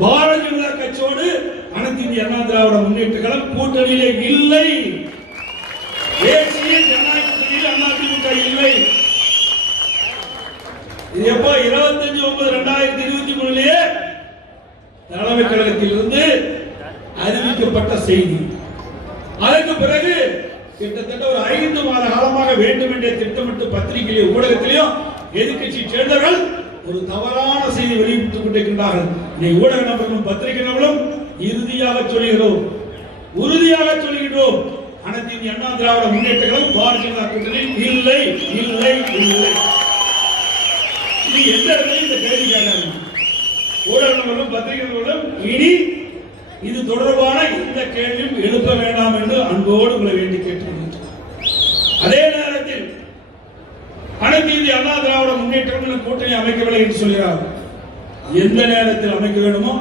பாரதிய ஜனதா கட்சியோடு அனைத்து இந்திய அண்ணா திராவிட முன்னேற்ற கழகம் கூட்டணியிலே இல்லை. தேசிய ஜனநாயக கூட்டணியில் அதிமுக இல்லை. இது எப்போ 25/9/2023 தலைமை கழகத்தில் இருந்து அறிவிக்கப்பட்ட செய்தி. அதற்கு பிறகு கிட்டத்தட்ட ஒரு 5 மாத காலமாக வேண்டும் என்ற திட்டமிட்டு பத்திரிகையிலும் ஊடகத்திலும் எதிர்க்கட்சி சேர்ந்தவர்கள் ஒரு தவறான செய்தி வெளியிட்டுக் கொண்டிருக்கின்றார்கள். ஊடக நபர்களும் பத்திரிகை நபர்களும் உறுதியாக சொல்கிறோம், அனைத்து இந்திய அண்ணா திராவிட முன்னேற்ற கழகம் பாரதிய ஜனதா கூட்டணியில் இல்லை இல்லை இல்லை. இது எந்த இடத்துல இந்த கேள்வி கேட்டாங்க ஊடக நபர்களும் பத்திரிகை நபர்களும் இனி இது தொடர்பான இந்த கேள்வியும் எழுப்ப வேண்டாம் என்று அன்போடு உங்களை வேண்டி கேட்டுக்கொள்கிறேன். அதே நேரத்தில் அனைத்து இந்திய அண்ணா திராவிட முன்னேற்ற கூட்டணி அமைக்கவில்லை என்று சொல்கிறார். எந்த நேரத்தில் அமைக்க வேண்டுமோ